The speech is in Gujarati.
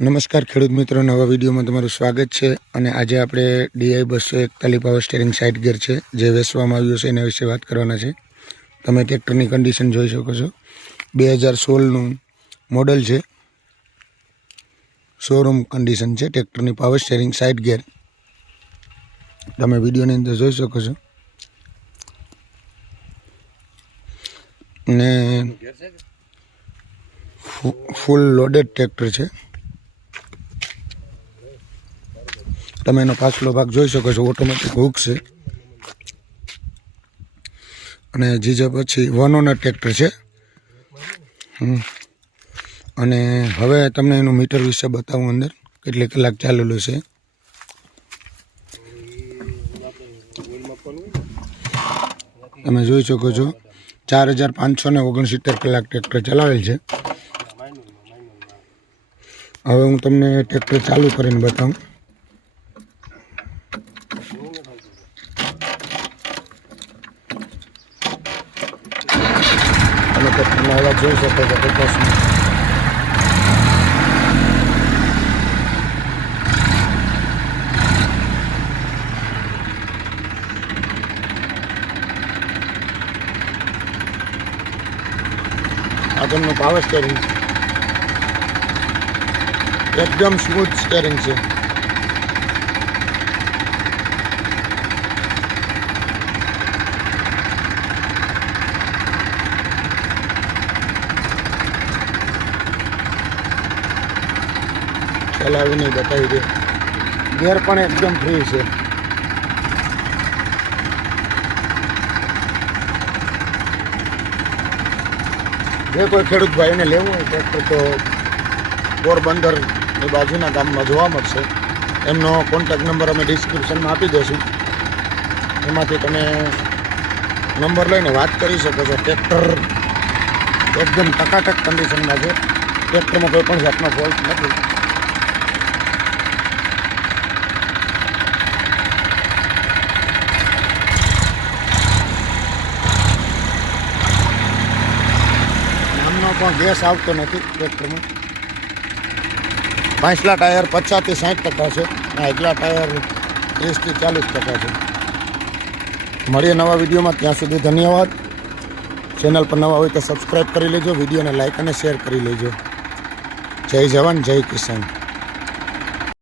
નમસ્કાર ખેડૂત મિત્રો, નવા વિડીયોમાં તમારું સ્વાગત છે અને આજે આપણે ડીઆઈ બસો એકતાલીસ પાવર સ્ટેરિંગ સાઇડ ગેર છે, જે વેચવામાં આવ્યું છે એના વિશે વાત કરવાના છે. તમે ટ્રેક્ટરની કન્ડિશન જોઈ શકો છો. બે હજાર સોળનું મોડલ છે. શોરૂમ કન્ડિશન છે, ટ્રેક્ટરની પાવર સ્ટેરિંગ સાઇડ ગેર તમે વિડીયોની અંદર જોઈ શકો છો. ને ફૂલ લોડેડ ટ્રેક્ટર છે. તમે એનો પાછલો ભાગ જોઈ શકો છો ઓટોમેટિક હુક છે. અને જીજા પછી વન ઓનર ટ્રેક્ટર છે. અને હવે તમને એનું મીટર વિશે બતાવું અંદર, કેટલી કલાક ચાલેલું છે. તમે જોઈ શકો છો, ચાર હજાર પાંચસો ને ઓગણસિત્તેર કલાક ટ્રેક્ટર ચલાવેલ છે. હવે હું તમને ટ્રેક્ટર ચાલુ કરીને બતાવું. તમે ટ્રેક્ટરનો અવાજ જોઈ શકો છો પ્રકાશનો આગળનું પાવર સ્ટેરિંગ એકદમ સ્મૂથ સ્ટેરિંગ છે ચલાવીને બતાવી દે. ગેર પણ એકદમ ફ્રી છે. જે કોઈ ખેડૂત ભાઈને લેવું હોય ટ્રેક્ટર તો પોરબંદરની બાજુના ગામમાં જોવા મળશે. એમનો કોન્ટેક્ટ નંબર અમે ડિસ્ક્રિપ્શનમાં આપી દઈશું. એમાંથી તમે નંબર લઈને વાત કરી શકો છો. ટ્રેક્ટર એકદમ ટકાટક કન્ડિશનમાં છે. ટ્રેક્ટરમાં કોઈ પણ જાતનો ફોલ્ટ નથી. પણ ગેસ આવતો નથી ટ્રેક્ટરમાં. પાંચલા ટાયર પચાસથી સાઠ ટકા છે અને આગલા ટાયર ત્રીસથી ચાલીસ ટકા છે. મળીએ નવા વિડીયોમાં. ત્યાં સુધી ધન્યવાદ. ચેનલ પર નવા હોય તો સબસ્ક્રાઈબ કરી લેજો, વિડીયોને લાઇક અને શેર કરી લેજો. જય જવાન, જય કિસાન.